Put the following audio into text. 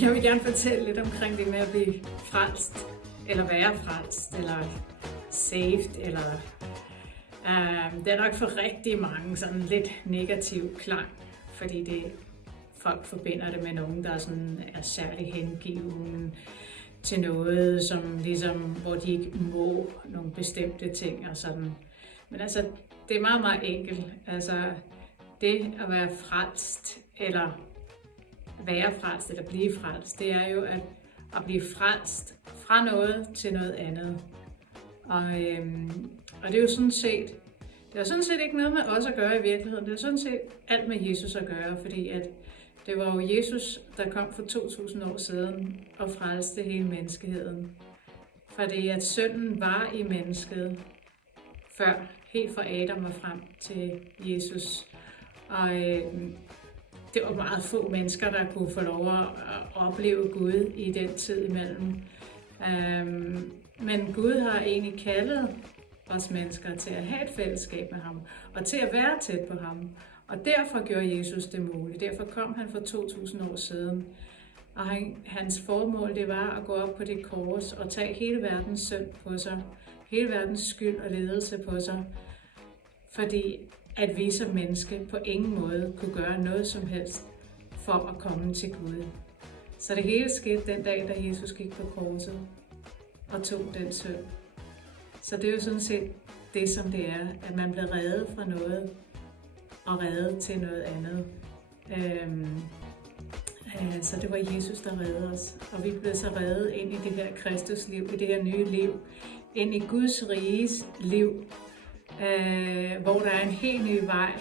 Jeg vil gerne fortælle lidt omkring det med at blive frelst, eller være frelst, eller saved, eller det er nok for rigtig mange sådan lidt negativ klang, fordi folk forbinder det med nogen, der er særlig hengiven til noget, som ligesom, hvor de ikke må nogle bestemte ting og sådan. Men altså, det er meget, meget enkelt. Altså, det at være frelst, eller være frelst, eller blive frelst, det er jo at blive frelst fra noget til noget andet. Og det er jo sådan set, ikke noget med os at gøre i virkeligheden. Det er sådan set alt med Jesus at gøre, fordi at det var jo Jesus, der kom for 2000 år siden og frelste hele menneskeheden. Fordi at synden var i mennesket før, helt fra Adam og frem til Jesus. Og det var meget få mennesker, der kunne få lov at opleve Gud i den tid imellem. Men Gud har egentlig kaldet os mennesker til at have et fællesskab med ham, og til at være tæt på ham. Og derfor gjorde Jesus det muligt. Derfor kom han for 2000 år siden. Og hans formål, det var at gå op på det kors og tage hele verdens synd på sig, hele verdens skyld og ledelse på sig, fordi at vi som menneske på ingen måde kunne gøre noget som helst for at komme til Gud. Så det hele skete den dag, da Jesus gik på korset og tog den synd. Så det er jo sådan set det, som det er, at man bliver reddet fra noget og reddet til noget andet. Så det var Jesus, der reddede os, og vi blev så reddet ind i det her Kristusliv, i det her nye liv, ind i Guds riges liv, hvor der er en helt ny vej,